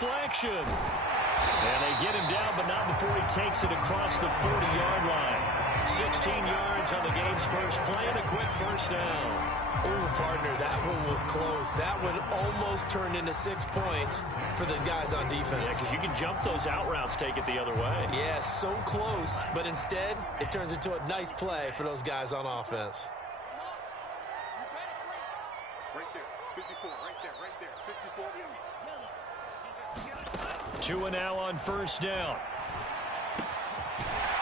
deflection. And they get him down, but not before he takes it across the 40-yard line. 16 yards on the game's first play and a quick first down. Oh, partner, that one was close. That one almost turned into 6 points for the guys on defense. Yeah, because you can jump those out routes, take it the other way. Yeah, so close, but instead it turns into a nice play for those guys on offense. Right there, 54, right there, 54. Tua now on first down.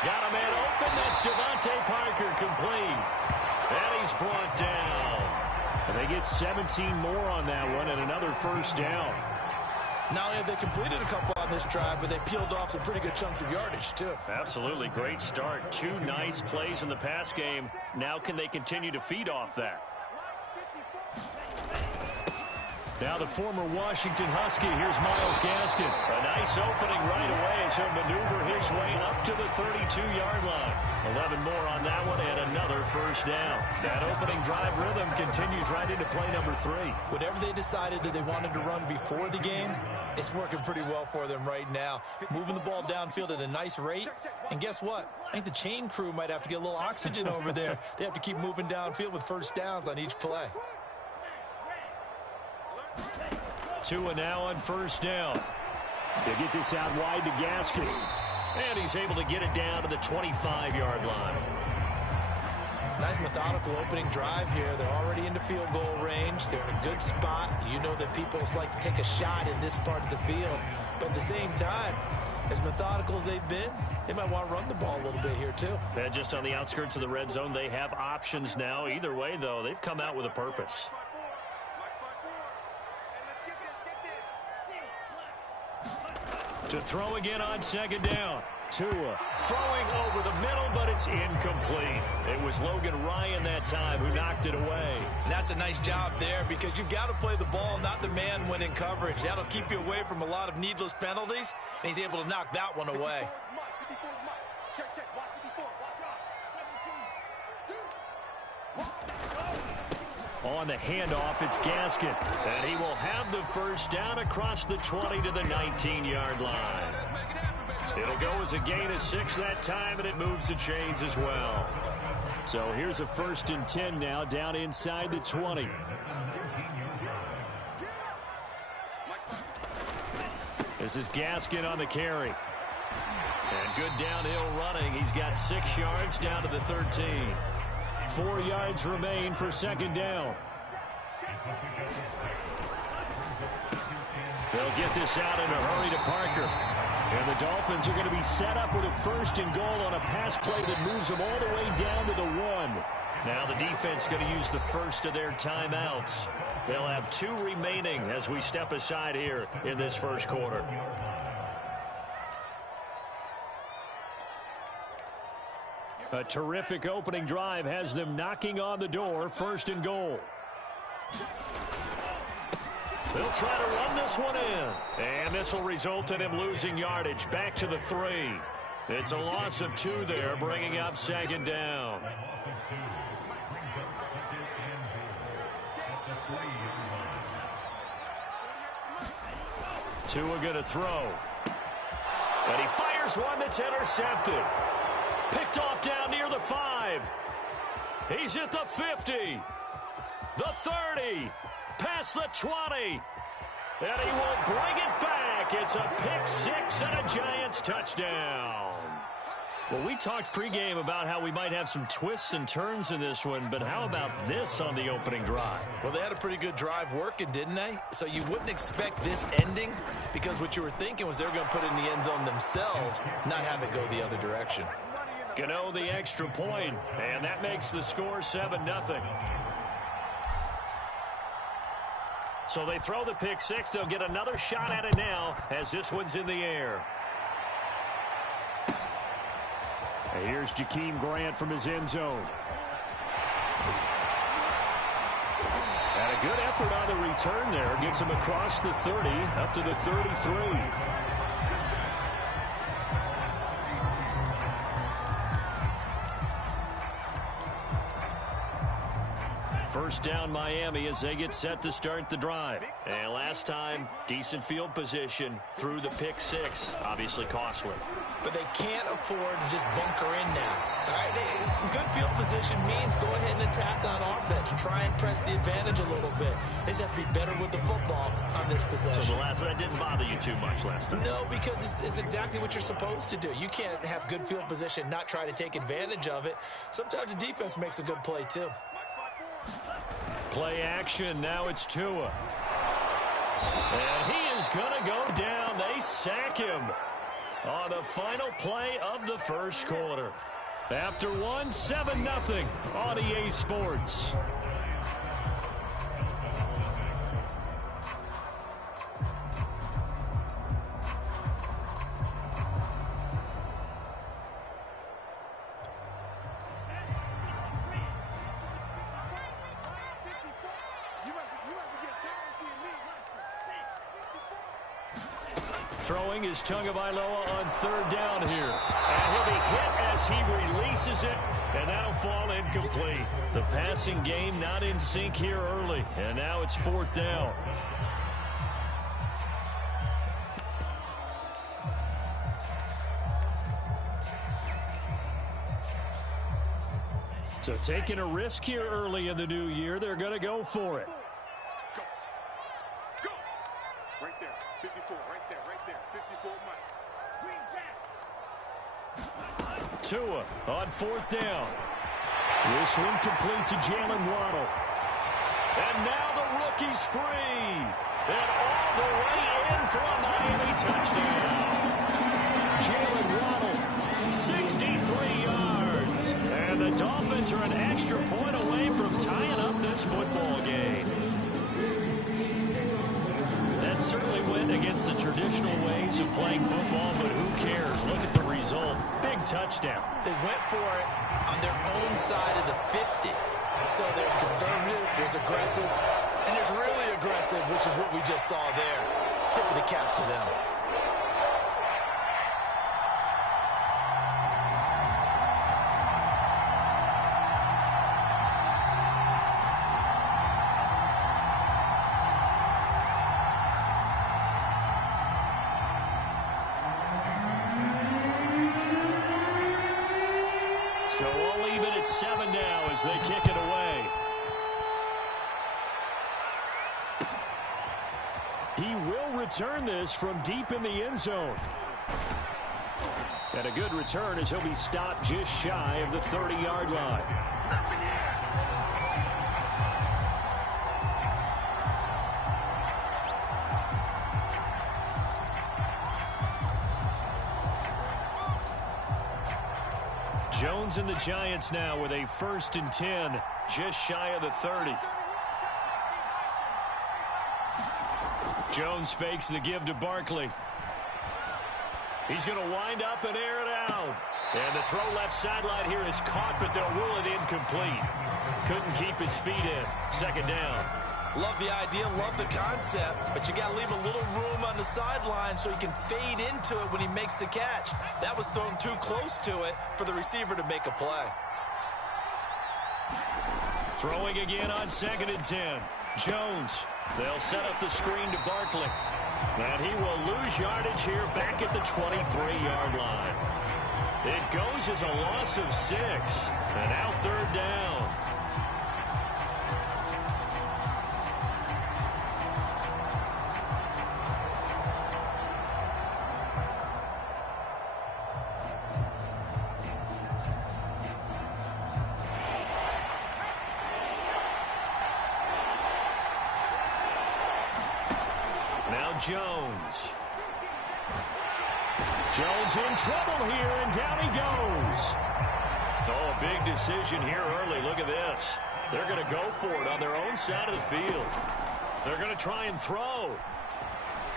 Got a man open. That's Devontae Parker complete. And he's brought down. And they get 17 more on that one and another first down. Not only have they completed a couple on this drive, but they peeled off some pretty good chunks of yardage, too. Absolutely. Great start. 2 nice plays in the pass game. Now can they continue to feed off that? Now the former Washington Husky, here's Myles Gaskin. A nice opening right away as he'll maneuver his way up to the 32-yard line. 11 more on that one and another first down. That opening drive rhythm continues right into play number 3. Whatever they decided that they wanted to run before the game, it's working pretty well for them right now. Moving the ball downfield at a nice rate. And guess what? I think the chain crew might have to get a little oxygen over there. They have to keep moving downfield with first downs on each play. Tua now on first down. They get this out wide to Gaskin. And he's able to get it down to the 25-yard line. Nice methodical opening drive here. They're already into field goal range. They're in a good spot. You know that people like to take a shot in this part of the field. But at the same time, as methodical as they've been, they might want to run the ball a little bit here too. And just on the outskirts of the red zone, they have options now. Either way, though, they've come out with a purpose. To throw again on second down. Tua throwing over the middle, but it's incomplete. It was Logan Ryan that time who knocked it away. And that's a nice job there because you've got to play the ball, not the man when in coverage. That'll keep you away from a lot of needless penalties, and he's able to knock that one away. On the handoff, it's Gaskin. And he will have the first down across the 20 to the 19-yard line. It'll go as a gain of 6 that time, and it moves the chains as well. So here's a 1st and 10 now, down inside the 20. This is Gaskin on the carry. And good downhill running. He's got 6 yards down to the 13. 4 yards remain for second down. They'll get this out in a hurry to Parker. And the Dolphins are going to be set up with a 1st and goal on a pass play that moves them all the way down to the 1. Now the defense going to use the first of their timeouts. They'll have 2 remaining as we step aside here in this first quarter. A terrific opening drive has them knocking on the door. 1st and goal. They'll try to run this one in. And this will result in him losing yardage back to the 3. It's a loss of 2 there, bringing up second down. Tua going to throw. And he fires one that's intercepted. Picked off down near the 5. He's at the 50. The 30. Past the 20. And he will bring it back. It's a pick 6 and a Giants touchdown. Well, we talked pregame about how we might have some twists and turns in this one, but how about this on the opening drive? Well, they had a pretty good drive working, didn't they? So you wouldn't expect this ending because what you were thinking was they were going to put it in the end zone themselves, not have it go the other direction. Gano the extra point, and that makes the score 7-0. So they throw the pick 6. They'll get another shot at it now as this one's in the air. And here's Jakeem Grant from his end zone. And a good effort on the return there. Gets him across the 30 up to the 33. First down Miami as they get set to start the drive. And last time, decent field position through the pick six. Obviously costly. But they can't afford to just bunker in now. All right, good field position means go ahead and attack on offense. Try and press the advantage a little bit. They just have to be better with the football on this possession. So the last one didn't bother you too much last time? No, because it's exactly what you're supposed to do. You can't have good field position, not try to take advantage of it. Sometimes the defense makes a good play too. Play action. Now it's Tua. And he is going to go down. They sack him on the final play of the first quarter. After 7-0 on EA Sports. Throwing is Tagovailoa on third down here. And he'll be hit as he releases it, and that'll fall incomplete. The passing game not in sync here early, and now it's fourth down. So taking a risk here early in the new year, they're going to go for it. Go. Right there. 54. Right there. 54 Mike. Tua on fourth down. This one complete to Jalen Waddle. And now the rookie's free. And all the way in for a Miami touchdown. Jalen Waddle, 63 yards. And the Dolphins are an extra point away from tying up this football game. That certainly went against the traditional ways of playing football, but who cares? Look at the result. Big touchdown. They went for it on their own side of the 50. So there's conservative, there's aggressive, and there's really aggressive, which is what we just saw there. Tip of the cap to them. So we'll leave it at 7 now as they kick it away. He will return this from deep in the end zone. And a good return as he'll be stopped just shy of the 30-yard line. Jones and the Giants now with a 1st and 10, just shy of the 30. Jones fakes the give to Barkley. He's going to wind up and air it out. And the throw left sideline here is caught, but they'll rule it incomplete. Couldn't keep his feet in. 2nd down. Love the idea, love the concept, but you got to leave a little room on the sideline so he can fade into it when he makes the catch. That was thrown too close to it for the receiver to make a play. Throwing again on 2nd and 10. Jones. They'll set up the screen to Barkley. And he will lose yardage here back at the 23-yard line. It goes as a loss of 6. And now 3rd down. Jones. Jones in trouble here, and down he goes. Oh, a big decision here early. Look at this. They're going to go for it on their own side of the field. They're going to try and throw.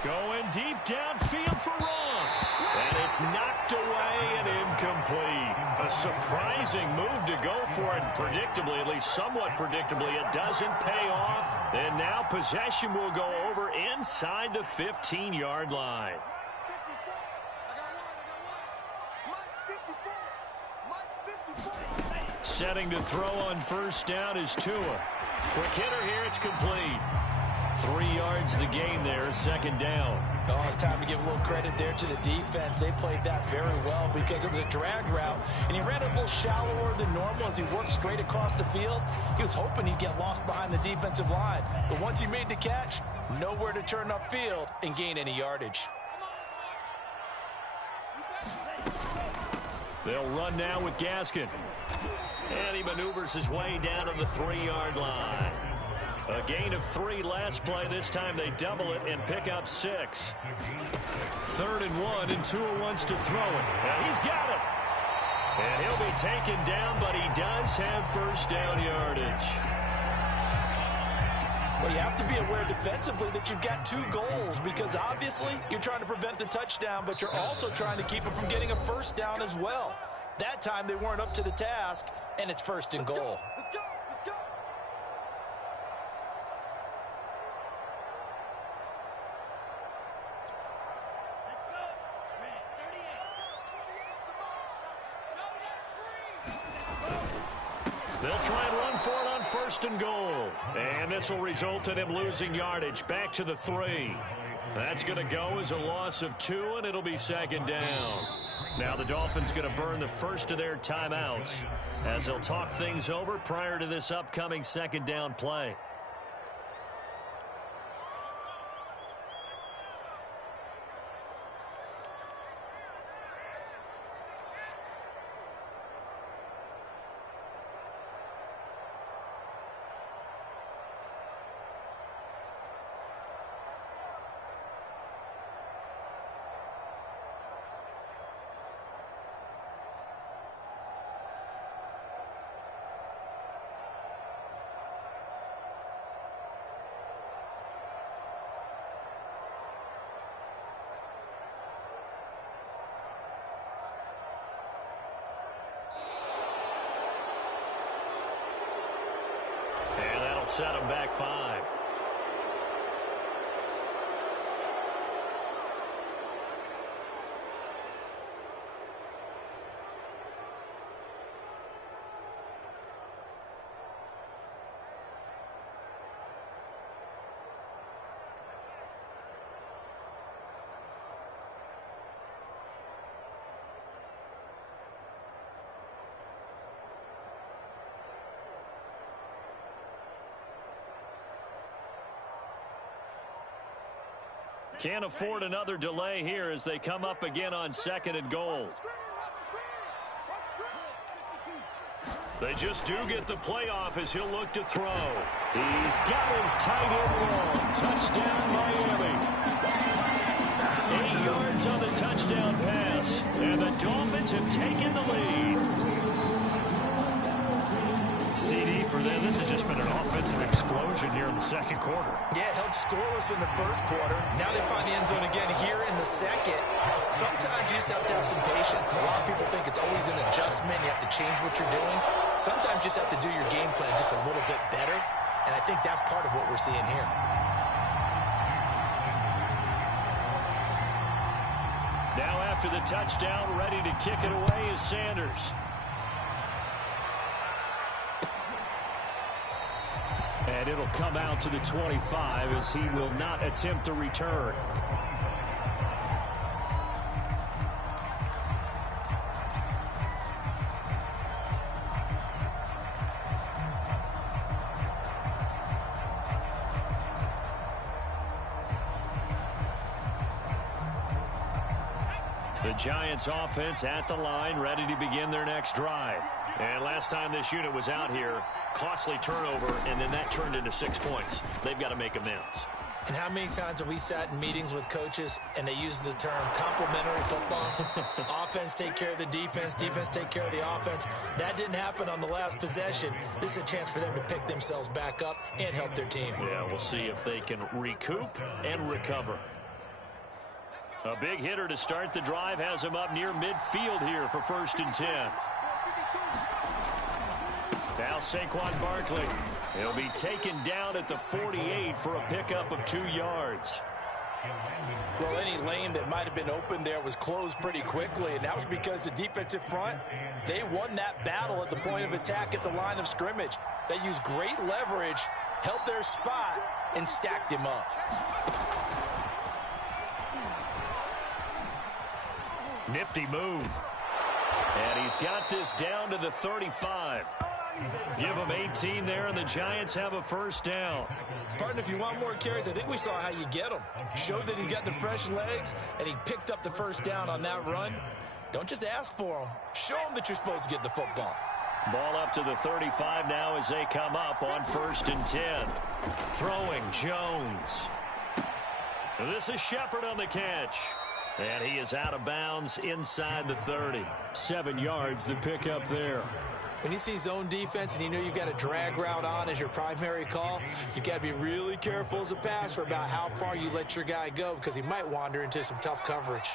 Going deep downfield for Ross. And it's knocked away and incomplete. A surprising move to go for it. Predictably, at least somewhat predictably, it doesn't pay off. And now possession will go over inside the 15-yard line. Setting to throw on 1st down is Tua. Quick hitter here. It's complete. 3 yards the gain there. Second down. Oh, it's time to give a little credit there to the defense. They played that very well because it was a drag route, and he ran a little shallower than normal as he worked straight across the field. He was hoping he'd get lost behind the defensive line, but once he made the catch, nowhere to turn upfield and gain any yardage. They'll run now with Gaskin. And he maneuvers his way down to the 3-yard line. A gain of 3 last play. This time they double it and pick up 6. 3rd and 1, and Tua wants to throw it. And he's got it. And he'll be taken down, but he does have first down yardage. Well, you have to be aware defensively that you've got 2 goals because obviously you're trying to prevent the touchdown, but you're also trying to keep it from getting a first down as well. That time they weren't up to the task, and it's 1st and goal. Let's go. They'll try and run for it on 1st and goal. And this will result in him losing yardage back to the 3. That's going to go as a loss of 2, and it'll be 2nd down. Now the Dolphins going to burn the first of their timeouts as they'll talk things over prior to this upcoming 2nd down play. Set him back 5. Can't afford another delay here as they come up again on 2nd and goal. They just do get the playoff as he'll look to throw. He's got his tight end long. Touchdown, Miami. 8 yards on the touchdown pass. And the Dolphins have taken the lead. CD for them. This has just been an offensive explosion here in the 2nd quarter. Yeah, held scoreless in the 1st quarter. Now they find the end zone again here in the 2nd. Sometimes you just have to have some patience. A lot of people think it's always an adjustment. You have to change what you're doing. Sometimes you just have to do your game plan just a little bit better. And I think that's part of what we're seeing here. Now after the touchdown, ready to kick it away is Sanders. And it'll come out to the 25 as he will not attempt to return. The Giants offense at the line, ready to begin their next drive. And last time this unit was out here, costly turnover, and then that turned into 6 points. They've got to make amends. And how many times have we sat in meetings with coaches and they use the term complementary football? Offense take care of the defense, defense take care of the offense. That didn't happen on the last possession. This is a chance for them to pick themselves back up and help their team. Yeah, we'll see if they can recoup and recover. A big hitter to start the drive has him up near midfield here for 1st and 10. Now Saquon Barkley. He'll be taken down at the 48 for a pickup of 2 yards. Well, any lane that might have been open there was closed pretty quickly, and that was because the defensive front, they won that battle at the point of attack at the line of scrimmage. They used great leverage, held their spot, and stacked him up. Nifty move. And he's got this down to the 35. Give him 18 there, and the Giants have a first down. Partner, if you want more carries, I think we saw how you get them. Showed that he's got the fresh legs, and he picked up the first down on that run. Don't just ask for them. Show them that you're supposed to get the football. Ball up to the 35 now as they come up on 1st and 10. Throwing Jones. This is Shepard on the catch. And he is out of bounds inside the 30. 7 yards the pickup there. When you see zone defense and you know you've got a drag route on as your primary call, you've got to be really careful as a passer about how far you let your guy go because he might wander into some tough coverage.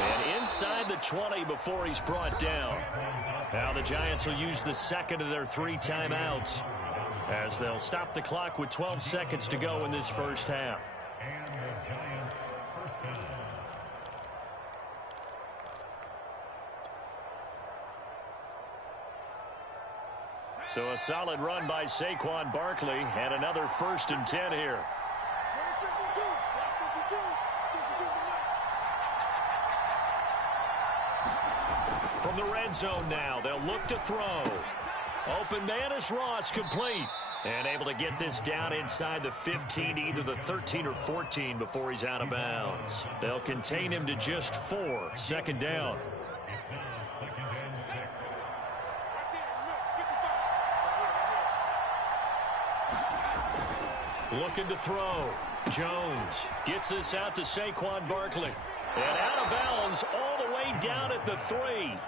And inside the 20 before he's brought down. Now the Giants will use the second of their 3 timeouts as they'll stop the clock with 12 seconds to go in this first half. So a solid run by Saquon Barkley and another 1st and 10 here. From the red zone now, they'll look to throw. Open man is Ross, complete. And able to get this down inside the 15, either the 13 or 14 before he's out of bounds. They'll contain him to just 4, 2nd down. Looking to throw. Jones gets this out to Saquon Barkley. And out of bounds all the way down at the 3.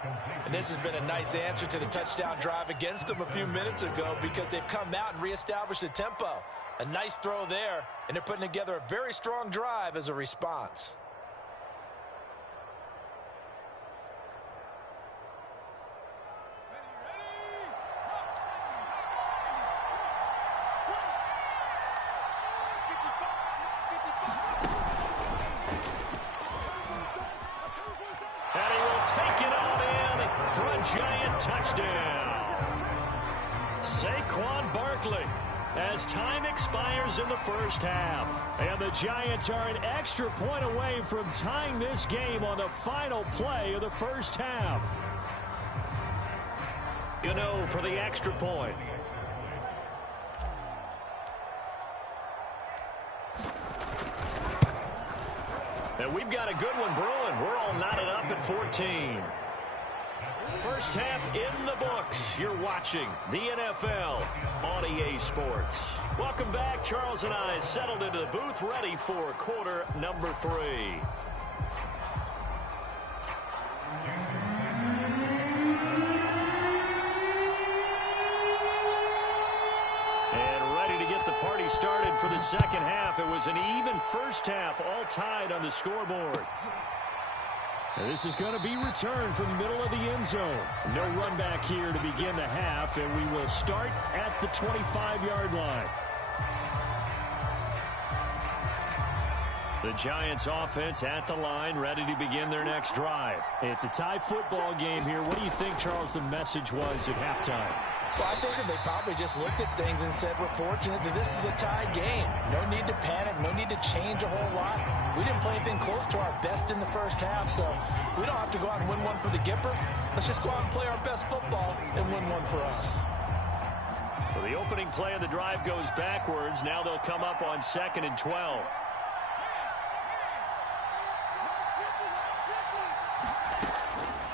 And this has been a nice answer to the touchdown drive against them a few minutes ago because they've come out and reestablished the tempo. A nice throw there, and they're putting together a very strong drive as a response. Giant touchdown. Saquon Barkley as time expires in the first half. And the Giants are an extra point away from tying this game on the final play of the first half. Gano for the extra point. And we've got a good one brewing. We're all knotted up at 14. First half in the books. You're watching the NFL on EA Sports. Welcome back. Charles and I settled into the booth, ready for quarter number 3. And ready to get the party started for the second half. It was an even first half, all tied on the scoreboard. This is going to be returned from the middle of the end zone. No run back here to begin the half, and we will start at the 25-yard line. The Giants offense at the line, ready to begin their next drive. It's a tie football game here. What do you think, Charles, the message was at halftime? Well, I think that they probably just looked at things and said, we're fortunate that this is a tie game. No need to panic, no need to change a whole lot. We didn't play anything close to our best in the first half, so we don't have to go out and win one for the Gipper. Let's just go out and play our best football and win one for us. So the opening play of the drive goes backwards. Now they'll come up on 2nd and 12.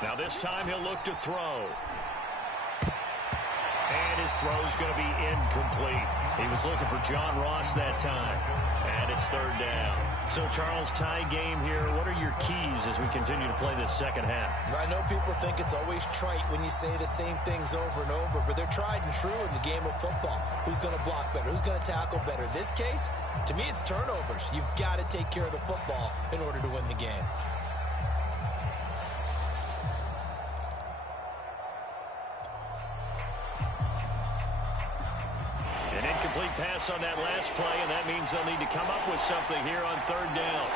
Now this time he'll look to throw. And his throw is going to be incomplete. He was looking for John Ross that time. And it's 3rd down. So, Charles, tie game here. What are your keys as we continue to play this second half? I know people think it's always trite when you say the same things over and over, but they're tried and true in the game of football. Who's going to block better? Who's going to tackle better? In this case, to me, it's turnovers. You've got to take care of the football in order to win the game. An incomplete pass on that last play, and that means they'll need to come up with something here on 3rd down.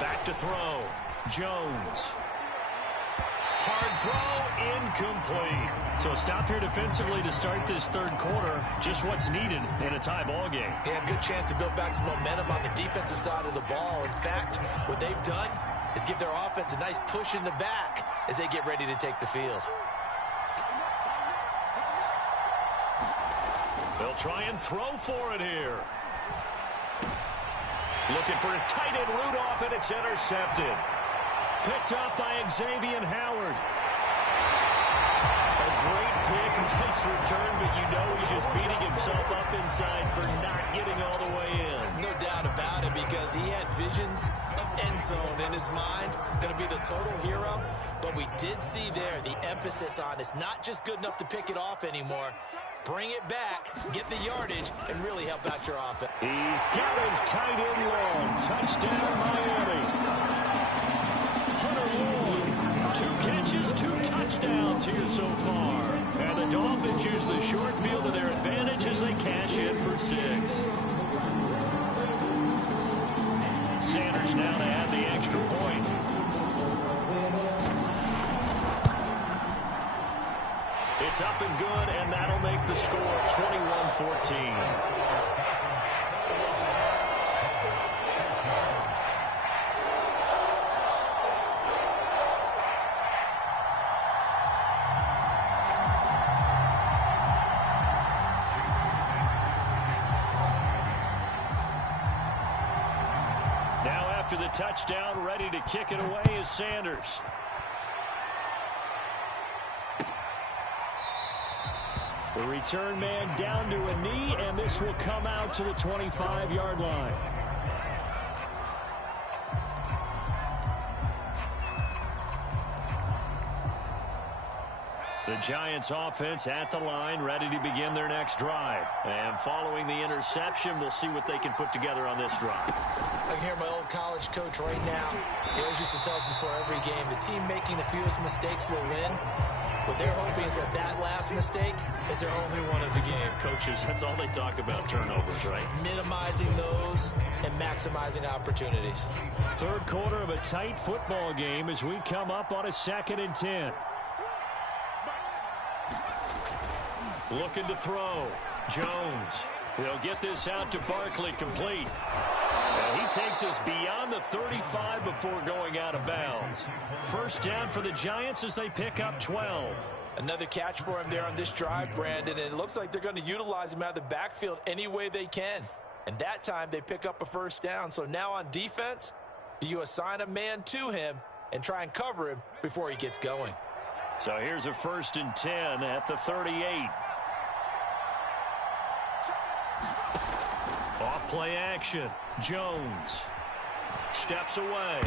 Back to throw. Jones. Hard throw, incomplete. So a stop here defensively to start this third quarter. Just what's needed in a tie ball game. Yeah, good chance to build back some momentum on the defensive side of the ball. In fact, what they've done is give their offense a nice push in the back as they get ready to take the field. They'll try and throw for it here. Looking for his tight end Rudolph, and it's intercepted. Picked up by Xavier Howard. A great pick, nice return, but you know he's just beating himself up inside for not getting all the way in. No doubt about it, because he had visions of end zone in his mind. Going to be the total hero. But we did see there the emphasis on it's not just good enough to pick it off anymore. Bring it back, get the yardage, and really help out your offense. He's got his tight end long. Touchdown, Miami. Hunter Long, 2 catches, 2 touchdowns here so far. And the Dolphins use the short field to their advantage as they cash in for 6. Sanders now to add the extra point. It's up and good, and that'll make the score 21-14. Now after the touchdown, ready to kick it away is Sanders. The return man down to a knee, and this will come out to the 25-yard line. The Giants offense at the line, ready to begin their next drive. And following the interception, we'll see what they can put together on this drive. I can hear my old college coach right now. He always used to tell us before every game, the team making the fewest mistakes will win. What they're hoping is that last mistake is their only one of the game. Coaches, that's all they talk about, turnovers, right? Minimizing those and maximizing opportunities. Third quarter of a tight football game as we come up on a 2nd and 10. Looking to throw. Jones. He'll get this out to Barkley, complete. And he takes us beyond the 35 before going out of bounds. First down for the Giants as they pick up 12. Another catch for him there on this drive, Brandon, and it looks like they're going to utilize him out of the backfield any way they can. And that time they pick up a first down. So now on defense, do you assign a man to him and try and cover him before he gets going? So here's a 1st and 10 at the 38. Off play action. Jones steps away.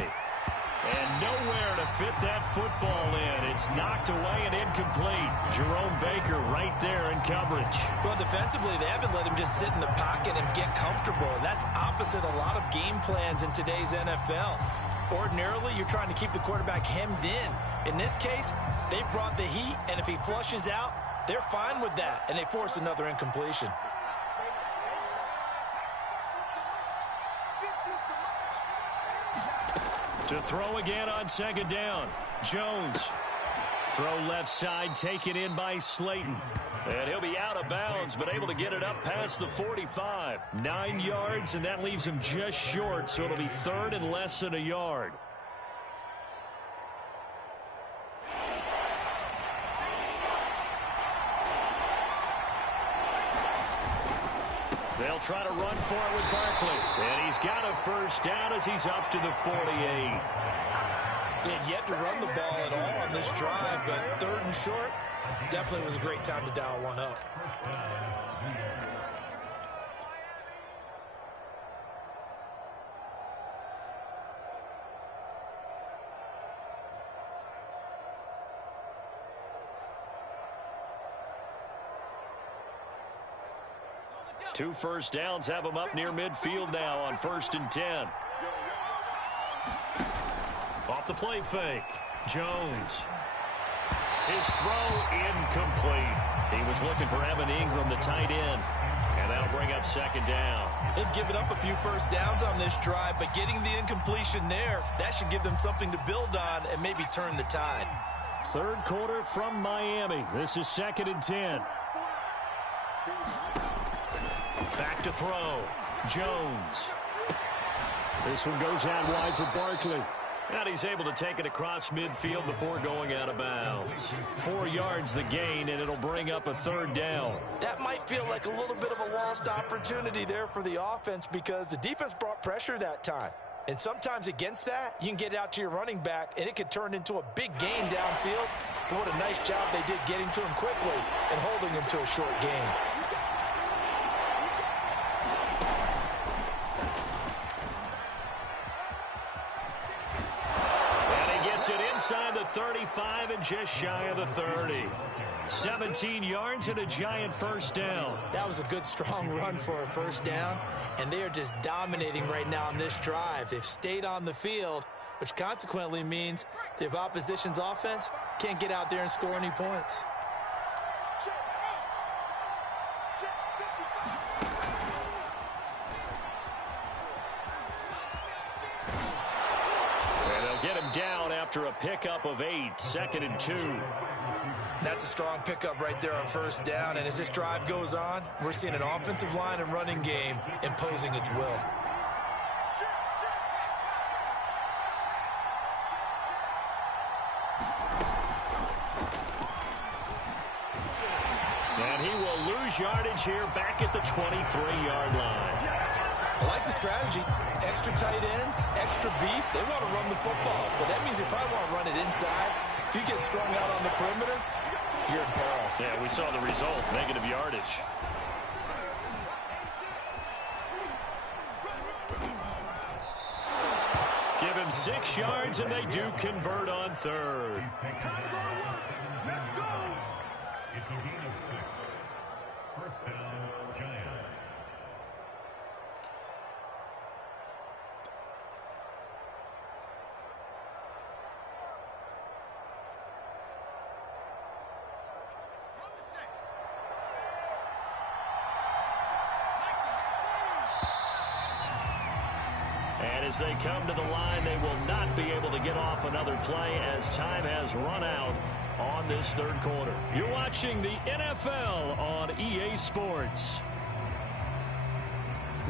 And nowhere to fit that football in. It's knocked away and incomplete. Jerome Baker right there in coverage. Well, defensively, they haven't let him just sit in the pocket and get comfortable. And that's opposite a lot of game plans in today's NFL. Ordinarily, you're trying to keep the quarterback hemmed in. In this case, they brought the heat, and if he flushes out, they're fine with that, and they force another incompletion. To throw again on 2nd down. Jones. Throw left side, taken in by Slayton. And he'll be out of bounds, but able to get it up past the 45. 9 yards, and that leaves him just short, so it'll be 3rd and less than a yard. They'll try to run for it with Barkley. And he's got a first down as he's up to the 48. They had yet to run the ball at all on this drive, but 3rd and short, definitely was a great time to dial one up. Two first downs have him up near midfield now on 1st and 10. Off the play fake. Jones. His throw incomplete. He was looking for Evan Ingram, the tight end. And that'll bring up second down. They've given up a few first downs on this drive, but getting the incompletion there, that should give them something to build on and maybe turn the tide. Third quarter from Miami. This is 2nd and 10. Back to throw. Jones. This one goes out wide for Barkley. And he's able to take it across midfield before going out of bounds. 4 yards the gain, and it'll bring up a third down. That might feel like a little bit of a lost opportunity there for the offense because the defense brought pressure that time. And sometimes against that, you can get out to your running back, and it could turn into a big gain downfield. But what a nice job they did getting to him quickly and holding him to a short gain. It inside the 35 and just shy of the 30. 17 yards and a giant first down. That was a good, strong run for a first down, and they are just dominating right now on this drive. They've stayed on the field, which consequently means the opposition's offense can't get out there and score any points. Down after a pickup of 8, 2nd and 2. That's a strong pickup right there on first down, and as this drive goes on, we're seeing an offensive line and running game imposing its will. And he will lose yardage here back at the 23-yard line. I like the strategy. Extra tight ends, extra beef. They want to run the football, but that means they probably want to run it inside. If you get strung out on the perimeter, you're in peril. Yeah, we saw the result, negative yardage. Give him 6 yards, and they do convert on third. Let's go. It's a gain of 6. First down, Giants. And as they come to the line, they will not be able to get off another play as time has run out on this third quarter. You're watching the NFL on EA Sports.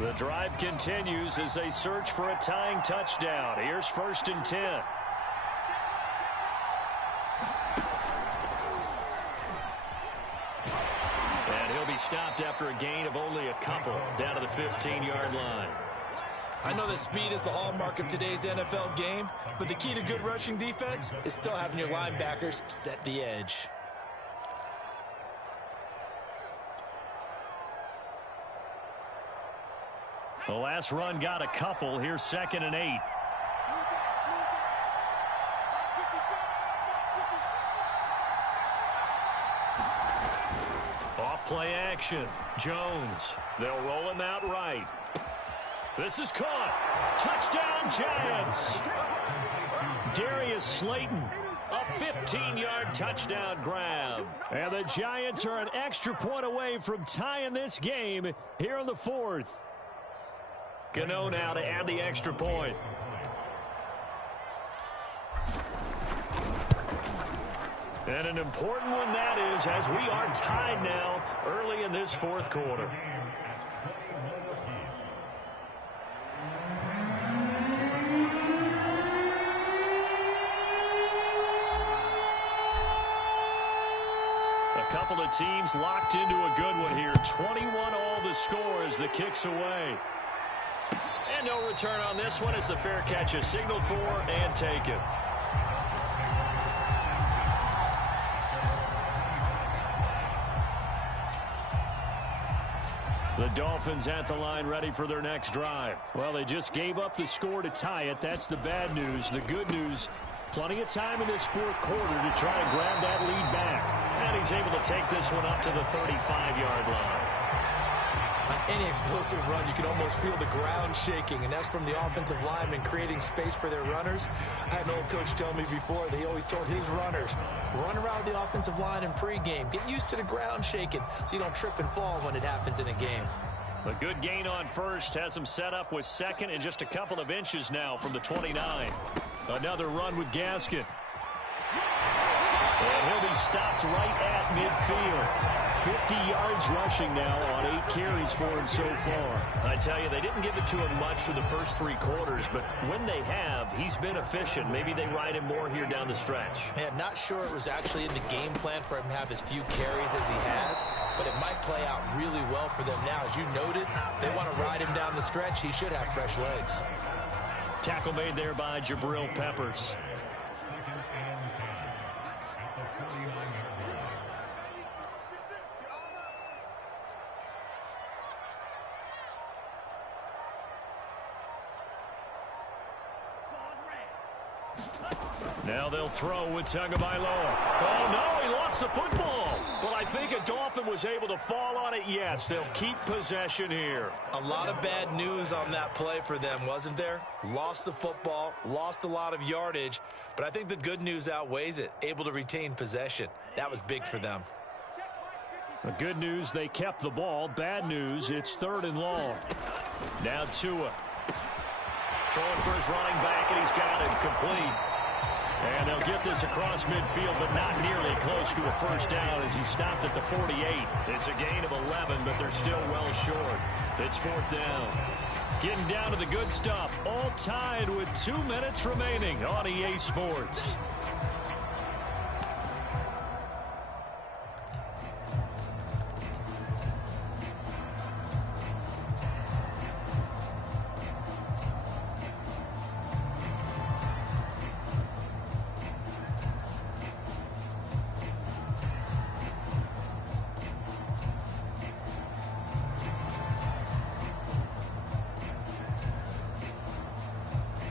The drive continues as they search for a tying touchdown. Here's 1st and 10. And he'll be stopped after a gain of only a couple down to the 15-yard line. I know that speed is the hallmark of today's NFL game, but the key to good rushing defense is still having your linebackers set the edge. The last run got a couple. Here's 2nd and 8. Off play action. Jones. They'll roll him out right. This is caught. Touchdown, Giants. Darius Slayton, a 15-yard touchdown grab. And the Giants are an extra point away from tying this game here in the 4th. Gano now to add the extra point. And an important one that is, as we are tied now early in this 4th quarter. A couple of teams locked into a good one here. 21 all the score as the kick's away. And no return on this one as the fair catch is signaled for and taken. The Dolphins at the line ready for their next drive. Well, they just gave up the score to tie it. That's the bad news. The good news, plenty of time in this 4th quarter to try to grab that lead back. And he's able to take this one up to the 35-yard line. On any explosive run, you can almost feel the ground shaking, and that's from the offensive linemen creating space for their runners. I had an old coach tell me before, they always told his runners, run around the offensive line in pregame. Get used to the ground shaking so you don't trip and fall when it happens in a game. A good gain on first has him set up with second and just a couple of inches now from the 29. Another run with Gaskin. And he'll be stopped right at midfield. 50 yards rushing now on 8 carries for him so far. I tell you, they didn't give it to him much for the first 3 quarters, but when they have, he's been efficient. Maybe they ride him more here down the stretch. Man, not sure it was actually in the game plan for him to have as few carries as he has, but it might play out really well for them now. As you noted, if they want to ride him down the stretch, he should have fresh legs. Tackle made there by Jabril Peppers. Now they'll throw with Tagovailoa. Oh, no, he lost the football. But I think a Dolphin was able to fall on it. Yes, they'll keep possession here. A lot of bad news on that play for them, wasn't there? Lost the football, lost a lot of yardage, but I think the good news outweighs it. Able to retain possession. That was big for them. The good news, they kept the ball. Bad news, it's 3rd and long. Now Tua. Throwing for his running back, and he's got it complete. And they'll get this across midfield, but not nearly close to a first down as he stopped at the 48. It's a gain of 11, but they're still well short. It's 4th down. Getting down to the good stuff. All tied with 2 minutes remaining on EA Sports.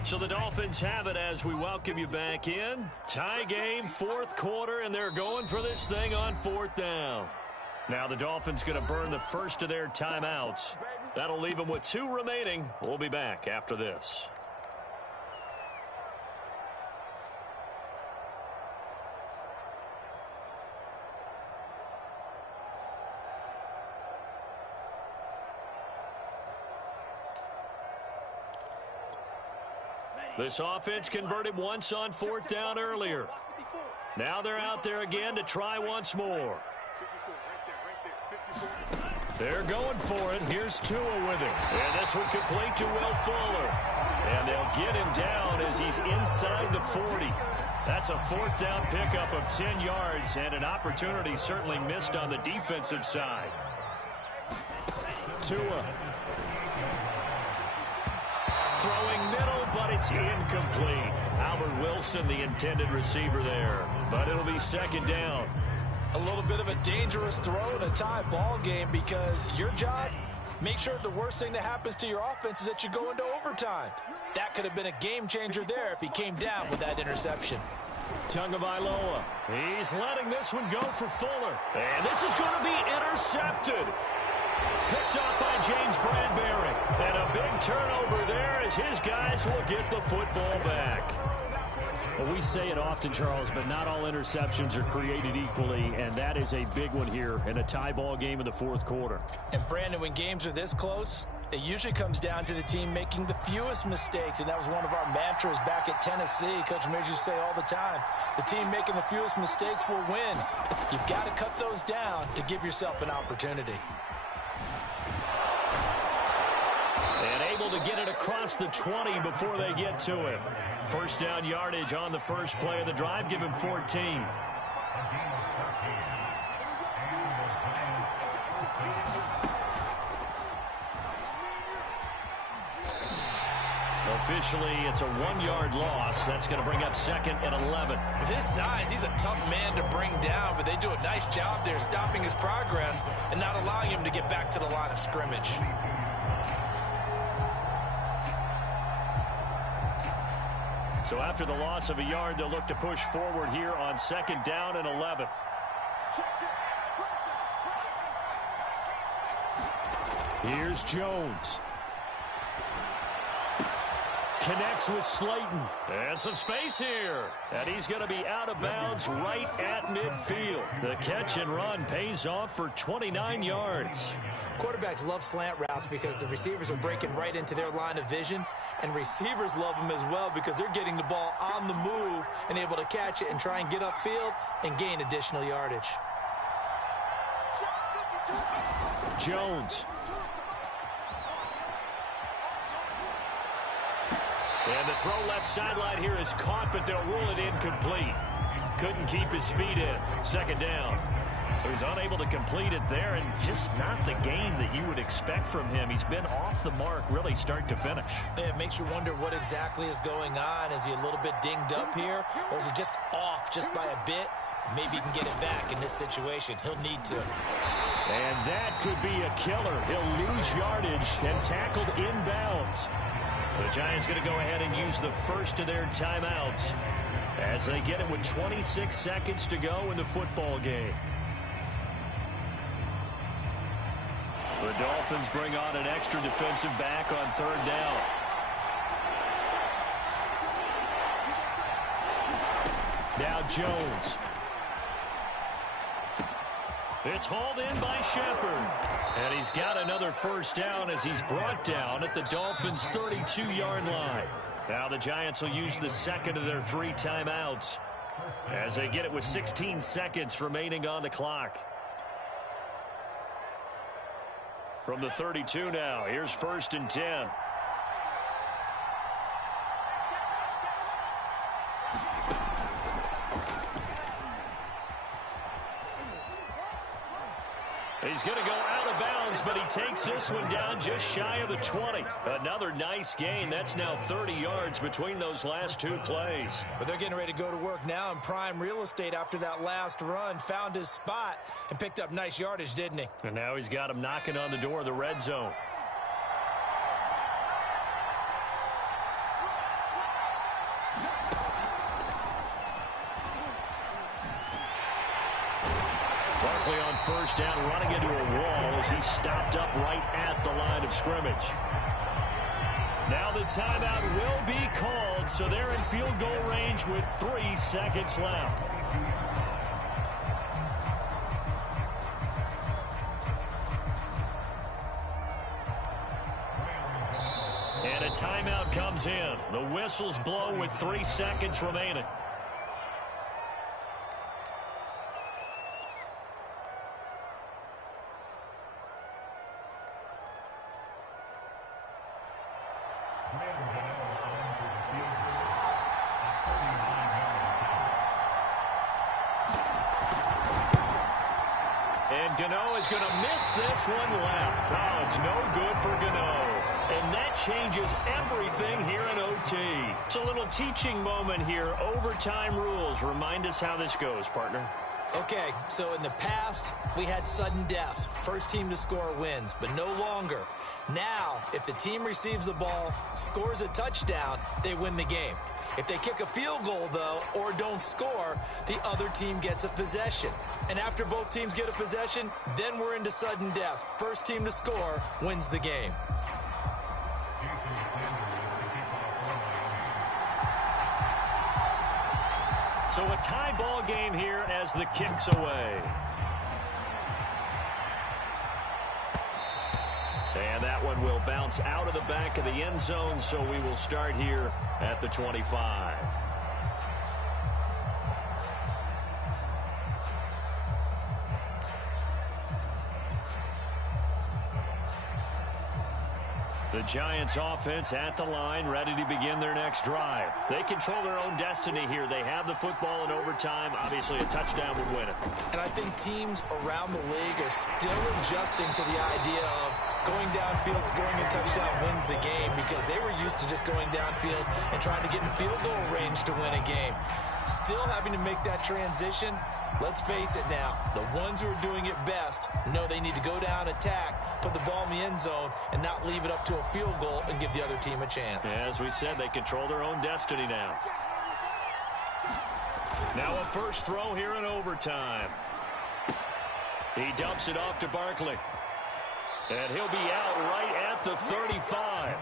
So the Dolphins have it as we welcome you back in. Tie game, 4th quarter, and they're going for this thing on 4th down. Now the Dolphins going to burn the first of their timeouts. That'll leave them with 2 remaining. We'll be back after this. This offense converted once on 4th down earlier. Now they're out there again to try once more. They're going for it. Here's Tua with him. And this one complete to Will Fuller. And they'll get him down as he's inside the 40. That's a 4th down pickup of 10 yards and an opportunity certainly missed on the defensive side. Tua. Throwing middle, but it's incomplete. Albert Wilson, the intended receiver there. But it'll be 2nd down. A little bit of a dangerous throw in a tie ball game because your job, make sure the worst thing that happens to your offense is that you go into overtime. That could have been a game changer there if he came down with that interception. Tagovailoa. He's letting this one go for Fuller. And this is going to be intercepted. Picked off by James Bradbury. And a big turnover there as his guys will get the football back. Well, we say it often, Charles, but not all interceptions are created equally, and that is a big one here in a tie ball game in the 4th quarter. And, Brandon, when games are this close, it usually comes down to the team making the fewest mistakes, and that was one of our mantras back at Tennessee. Coach Mears used to say all the time, the team making the fewest mistakes will win. You've got to cut those down to give yourself an opportunity. And able to get it across the 20 before they get to him. First down yardage on the first play of the drive. Give him 14. Officially, it's a 1-yard loss. That's going to bring up 2nd and 11. With his size, he's a tough man to bring down, but they do a nice job there stopping his progress and not allowing him to get back to the line of scrimmage. So after the loss of a yard, they'll look to push forward here on 2nd down and 11. Here's Jones. connects with Slayton. And some space here. And he's going to be out of bounds right at midfield. The catch and run pays off for 29 yards. Quarterbacks love slant routes because the receivers are breaking right into their line of vision. And receivers love them as well because they're getting the ball on the move and able to catch it and try and get upfield and gain additional yardage. Jones. And the throw left sideline here is caught, but they'll rule it incomplete. Couldn't keep his feet in. Second down. So he's unable to complete it there, and just not the game that you would expect from him. He's been off the mark really start to finish. It makes you wonder what exactly is going on. Is he a little bit dinged up here, or is he just off just by a bit? Maybe he can get it back in this situation. He'll need to. And that could be a killer. He'll lose yardage and tackled inbounds. The Giants going to go ahead and use the first of their timeouts as they get it with 26 seconds to go in the football game. The Dolphins bring on an extra defensive back on third down. Now Jones. It's hauled in by Shepard. And he's got another first down as he's brought down at the Dolphins' 32-yard line. Now the Giants will use the second of their 3 timeouts as they get it with 16 seconds remaining on the clock. From the 32 now, here's 1st and 10. He's going to go out of bounds, but he takes this one down just shy of the 20. Another nice gain. That's now 30 yards between those last 2 plays. But they're getting ready to go to work now in prime real estate after that last run. Found his spot and picked up nice yardage, didn't he? And now he's got him knocking on the door of the red zone. First down, running into a wall as he's stopped up right at the line of scrimmage. Now the timeout will be called, so they're in field goal range with 3 seconds left. And a timeout comes in. The whistles blow with 3 seconds remaining. And Gano is going to miss this one left. Oh, it's no good for Gano. And that changes everything here in OT. It's a little teaching moment here. Overtime rules. Remind us how this goes, partner. Okay, so in the past, we had sudden death. First team to score wins, but no longer. Now, if the team receives the ball, scores a touchdown, they win the game. If they kick a field goal, though, or don't score, the other team gets a possession. And after both teams get a possession, then we're into sudden death. First team to score wins the game. So a tie ball game here as the kick's away. And that one will bounce out of the back of the end zone, so we will start here at the 25. The Giants offense at the line, ready to begin their next drive. They control their own destiny here. They have the football in overtime. Obviously, a touchdown would win it. And I think teams around the league are still adjusting to the idea of going downfield, scoring a touchdown wins the game, because they were used to just going downfield and trying to get in field goal range to win a game. Still having to make that transition. Let's face it now, the ones who are doing it best know they need to go down, attack, put the ball in the end zone, and not leave it up to a field goal and give the other team a chance. Yeah, as we said, they control their own destiny now. Now a first throw here in overtime. He dumps it off to Barkley. And he'll be out right at the 35.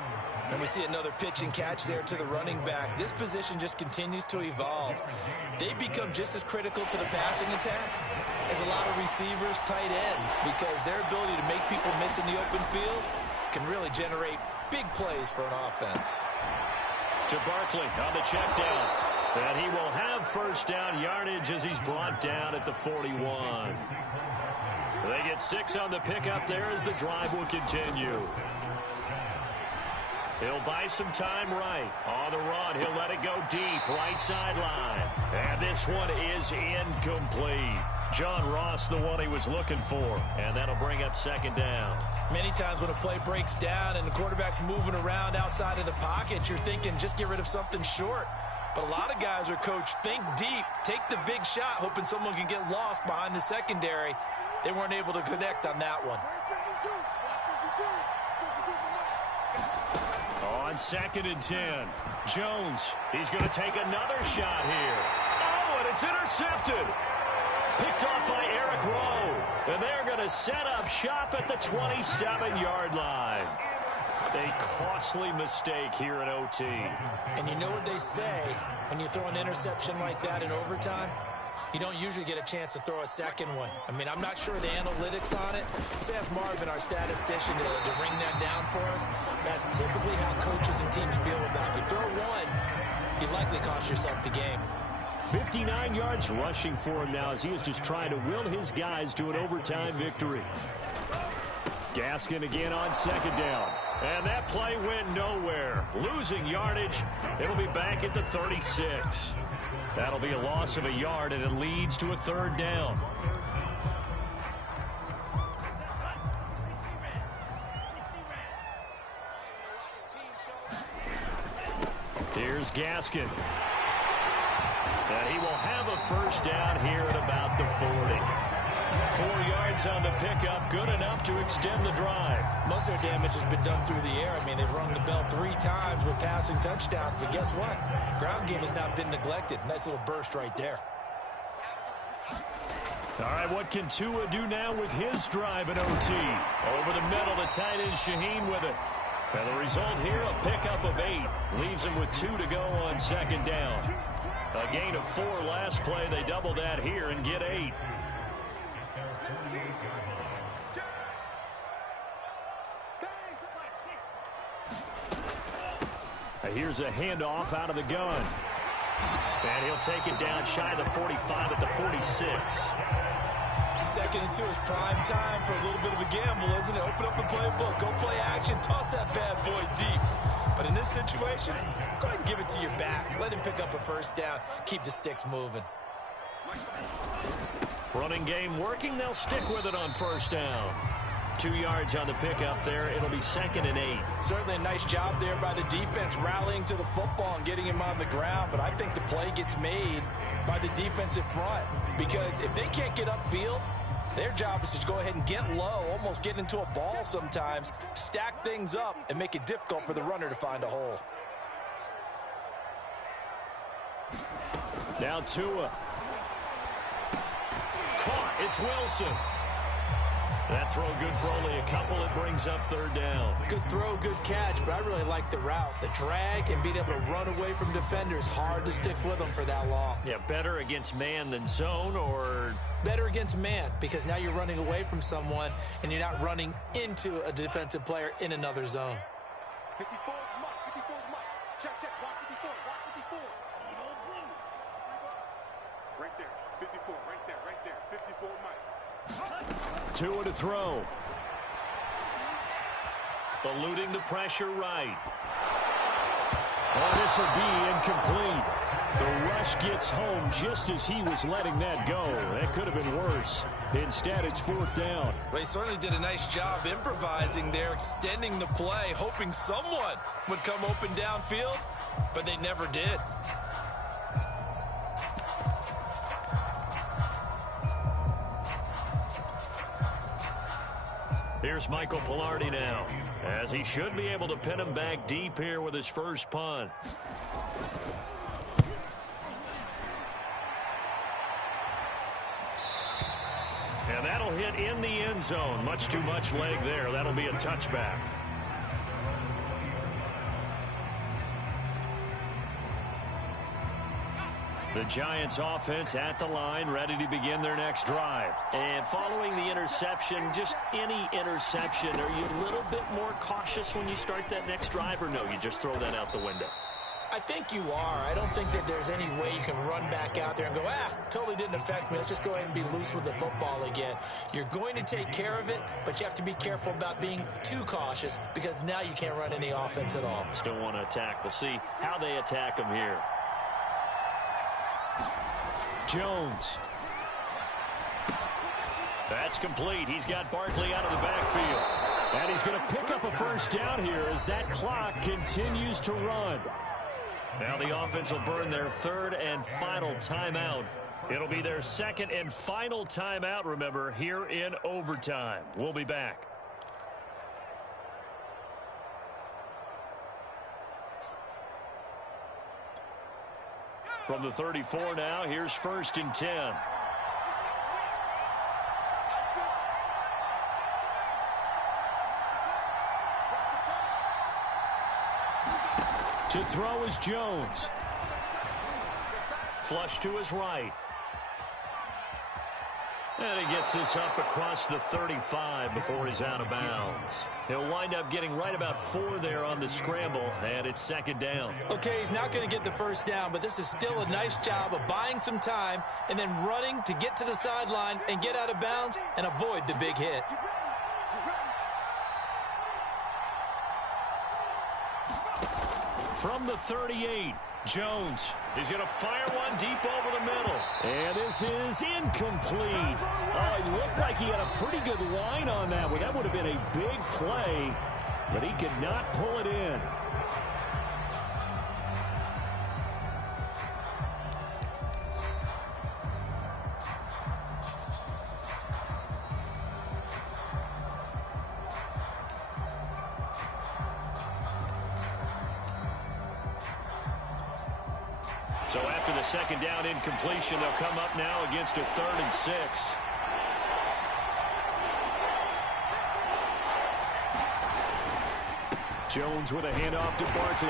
And we see another pitch and catch there to the running back. This position just continues to evolve. They become just as critical to the passing attack as a lot of receivers, tight ends, because their ability to make people miss in the open field can really generate big plays for an offense. To Barkley on the check down. And he will have first down yardage as he's brought down at the 41. They get 6 on the pickup there as the drive will continue. He'll buy some time right. On the run, he'll let it go deep, right sideline. And this one is incomplete. John Ross, the one he was looking for. And that'll bring up second down. Many times when a play breaks down and the quarterback's moving around outside of the pocket, you're thinking just get rid of something short. But a lot of guys are coached, think deep, take the big shot, hoping someone can get lost behind the secondary. They weren't able to connect on that one. On 2nd and 10, Jones, he's going to take another shot here. Oh, and it's intercepted. Picked off by Eric Rowe. And they're going to set up shop at the 27-yard line. A costly mistake here in OT. And you know what they say, when you throw an interception like that in overtime, you don't usually get a chance to throw a second one. I mean, I'm not sure the analytics on it. Let's ask Marvin, our statistician, to ring that down for us. That's typically how coaches and teams feel about it. If you throw one, you likely cost yourself the game. 59 yards rushing for him now as he is just trying to will his guys to an overtime victory. Gaskin again on 2nd down. And that play went nowhere. Losing yardage. It'll be back at the 36. That'll be a loss of a yard, and it leads to a 3rd down. Here's Gaskin. And he will have a first down here at about the 40. 4 yards on the pickup, good enough to extend the drive. Most of their damage has been done through the air. I mean, they've rung the bell 3 times with passing touchdowns, but guess what? Ground game has not been neglected. Nice little burst right there. All right, what can Tua do now with his drive at OT? Over the middle, the tight end Shaheen with it. And the result here, a pickup of 8. Leaves him with 2 to go on 2nd down. A gain of 4 last play. They double that here and get 8. Here's a handoff out of the gun. And he'll take it down shy of the 45 at the 46. 2nd and 2 is prime time for a little bit of a gamble, isn't it? Open up the playbook, go play action, toss that bad boy deep. But in this situation, go ahead and give it to your back. Let him pick up a first down. Keep the sticks moving. Running game working. They'll stick with it on first down. 2 yards on the pickup there. It'll be 2nd and 8. Certainly a nice job there by the defense rallying to the football and getting him on the ground. But I think the play gets made by the defensive front. Because if they can't get upfield, their job is to go ahead and get low, almost get into a ball sometimes, stack things up, and make it difficult for the runner to find a hole. Now Tua. Caught. It's Wilson. That throw good for only a couple. It brings up 3rd down. Good throw, good catch, but I really like the route. The drag and being able to run away from defenders, hard to stick with them for that long. Yeah, better against man than zone, or? Better against man, because now you're running away from someone and you're not running into a defensive player in another zone. 54 is Mike. 54 is Mike. Check, check. Block 54. Block 54. Right there. 54. Right there. Right there. 54 Mike. Tua to throw. Eluding the pressure right. Oh, this will be incomplete. The rush gets home just as he was letting that go. That could have been worse. Instead, it's 4th down. Well, he certainly did a nice job improvising there, extending the play, hoping someone would come open downfield, but they never did. Here's Michael Pilardi now, as he should be able to pin him back deep here with his first punt. And that'll hit in the end zone. Much too much leg there. That'll be a touchback. The Giants offense at the line, ready to begin their next drive. And following the interception, just any interception, are you a little bit more cautious when you start that next drive, or no, you just throw that out the window? I think you are. I don't think that there's any way you can run back out there and go, totally didn't affect me. Let's just go ahead and be loose with the football again. You're going to take care of it, but you have to be careful about being too cautious because now you can't run any offense at all. Still want to attack. We'll see how they attack them here. Jones. That's complete. He's got Barkley out of the backfield. And he's going to pick up a first down here as that clock continues to run. Now the offense will burn their third and final timeout. It'll be their second and final timeout, remember, here in overtime. We'll be back. From the 34 now, here's 1st and 10. To throw is Jones. Flush to his right. And he gets this up across the 35 before he's out of bounds. He'll wind up getting right about 4 there on the scramble, and it's 2nd down. Okay, he's not going to get the first down, but this is still a nice job of buying some time and then running to get to the sideline and get out of bounds and avoid the big hit. From the 38, Jones. He's going to fire one deep over the middle. And this is incomplete. Oh, it looked like he had a pretty good line on that one. That would have been a big play, but he could not pull it in. So after the 2nd down incompletion, they'll come up now against a 3rd and 6. Jones with a handoff to Barkley.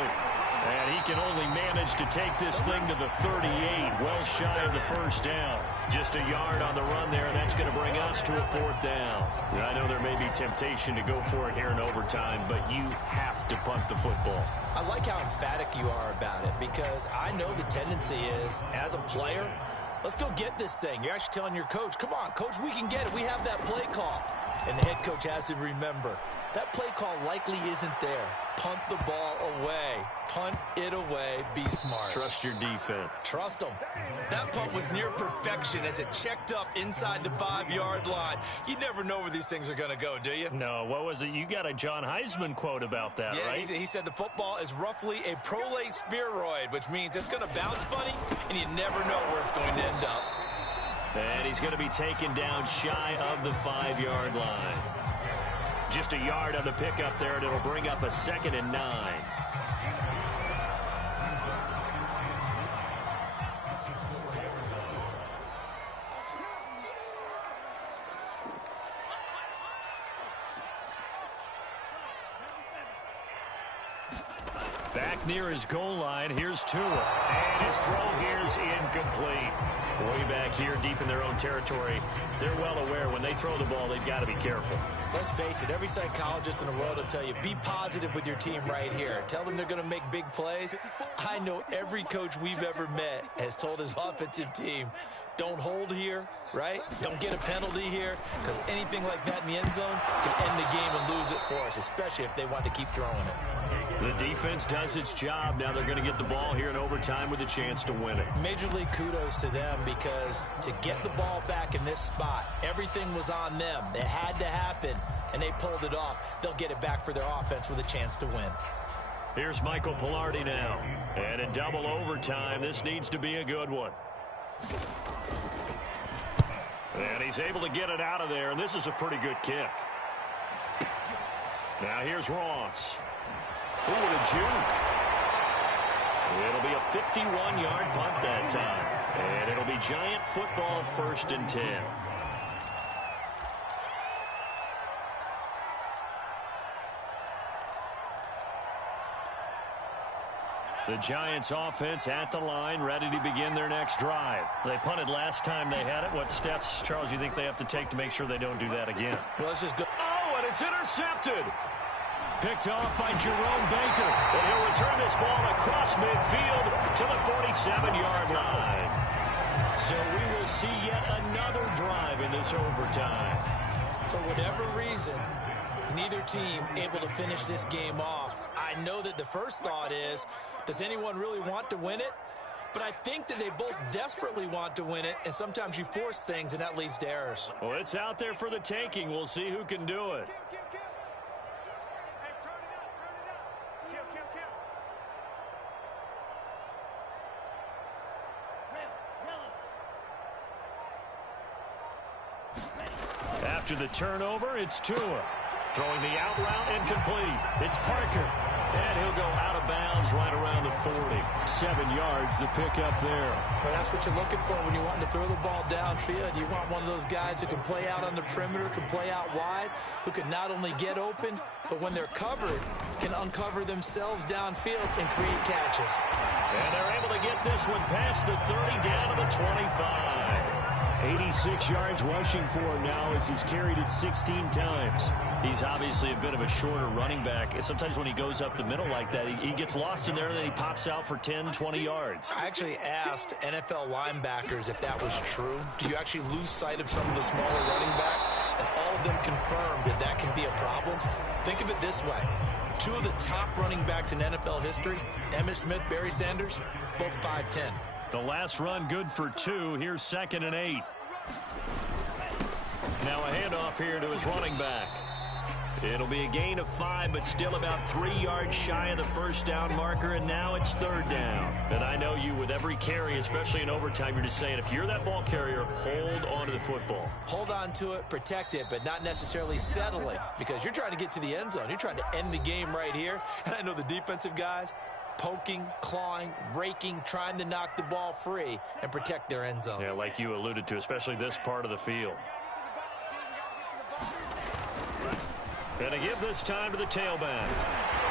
And he can only manage to take this thing to the 38, well shy of the first down. Just a yard on the run there, and that's going to bring us to a 4th down. I know there may be temptation to go for it here in overtime, but you have to punt the football. I like how emphatic you are about it because I know the tendency is, as a player, let's go get this thing. You're actually telling your coach, come on, coach, we can get it. We have that play call. And the head coach has to remember, that play call likely isn't there. Punt the ball away. Punt it away. Be smart. Trust your defense. Trust them. That punt was near perfection as it checked up inside the 5-yard line. You never know where these things are going to go, do you? No, what was it? You got a John Heisman quote about that, yeah, right? He said the football is roughly a prolate spheroid, which means it's going to bounce funny, and you never know where it's going to end up. And he's going to be taken down shy of the 5-yard line. Just a yard on the pickup there, and it'll bring up a 2nd and 9. Back near his goal line, here's Tua. And his throw here's incomplete. Way back here, deep in their own territory, they're well aware when they throw the ball, they've got to be careful. Let's face it, every psychologist in the world will tell you, be positive with your team right here. Tell them they're going to make big plays. I know every coach we've ever met has told his offensive team, don't hold here, right? Don't get a penalty here, because anything like that in the end zone can end the game and lose it for us, especially if they want to keep throwing it. The defense does its job. Now they're going to get the ball here in overtime with a chance to win it. Major League kudos to them because to get the ball back in this spot, everything was on them. It had to happen, and they pulled it off. They'll get it back for their offense with a chance to win. Here's Michael Pilardi now. And in double overtime, this needs to be a good one. And he's able to get it out of there, and this is a pretty good kick. Now here's Ross. Ooh, what a juke. It'll be a 51-yard punt that time. And it'll be Giant football 1st and 10. The Giants offense at the line, ready to begin their next drive. They punted last time they had it. What steps, Charles, you think they have to take to make sure they don't do that again? Well, let's just go. Oh, and it's intercepted. Picked off by Jerome Baker. And he'll return this ball across midfield to the 47-yard line. So we will see yet another drive in this overtime. For whatever reason, neither team able to finish this game off. I know that the first thought is, does anyone really want to win it? But I think that they both desperately want to win it, and sometimes you force things, and that leads to errors. Well, it's out there for the taking. We'll see who can do it. After the turnover, it's Tua. Throwing the out route incomplete. It's Parker. And he'll go out of bounds right around the 40. 7 yards, the pickup there. But that's what you're looking for when you're wanting to throw the ball downfield. You want one of those guys who can play out on the perimeter, can play out wide, who can not only get open, but when they're covered, can uncover themselves downfield and create catches. And they're able to get this one past the 30 down to the 25. 86 yards rushing for him now as he's carried it 16 times. He's obviously a bit of a shorter running back. Sometimes when he goes up the middle like that, he gets lost in there and then he pops out for 10, 20 yards. I actually asked NFL linebackers if that was true. Do you actually lose sight of some of the smaller running backs? And all of them confirmed that that can be a problem. Think of it this way. 2 of the top running backs in NFL history, Emmitt Smith, Barry Sanders, both 5'10". The last run good for 2. Here's 2nd and 8. Now a handoff here to his running back. It'll be a gain of 5, but still about 3 yards shy of the first down marker, and now it's 3rd down. And I know you, with every carry, especially in overtime, you're just saying, if you're that ball carrier, hold on to the football. Hold on to it, protect it, but not necessarily settling, because you're trying to get to the end zone. You're trying to end the game right here. And I know the defensive guys, poking, clawing, raking, trying to knock the ball free and protect their end zone. Yeah, like you alluded to, especially this part of the field. And to give this time to the tailback.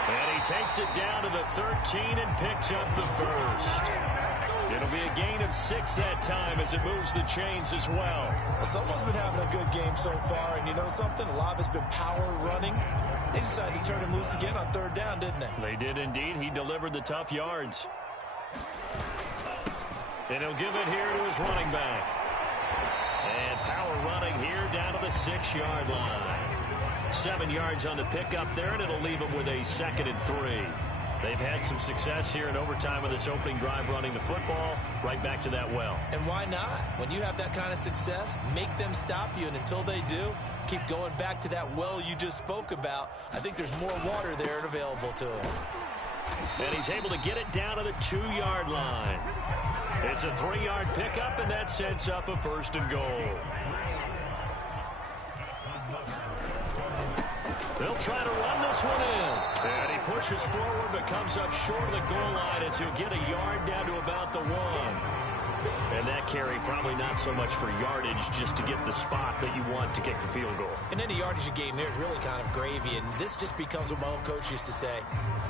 And he takes it down to the 13 and picks up the first. It'll be a gain of 6 that time as it moves the chains as well. Well, someone's been having a good game so far, and you know something? A lot of it's been power running. They decided to turn him loose again on 3rd down, didn't they? They did indeed. He delivered the tough yards. And he'll give it here to his running back. And power running here down to the 6-yard line. 7 yards on the pickup there, and it'll leave him with a 2nd and 3. They've had some success here in overtime on this opening drive running the football. Right back to that well. And why not? When you have that kind of success, make them stop you, and until they do, keep going back to that well you just spoke about. I think there's more water there and available to him. And he's able to get it down to the 2-yard line. It's a 3-yard pickup, and that sets up a 1st and goal. They'll try to run this one in. And he pushes forward but comes up short of the goal line as he'll get a yard down to about the 1. And that carry probably not so much for yardage, just to get the spot that you want to kick the field goal. And any yardage game there is really kind of gravy, and this just becomes what my old coach used to say.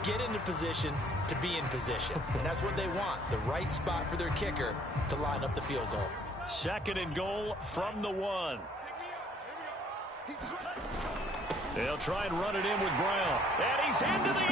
Get into position to be in position. And that's what they want, the right spot for their kicker to line up the field goal. 2nd and goal from the 1. They'll try and run it in with Brown. And he's into the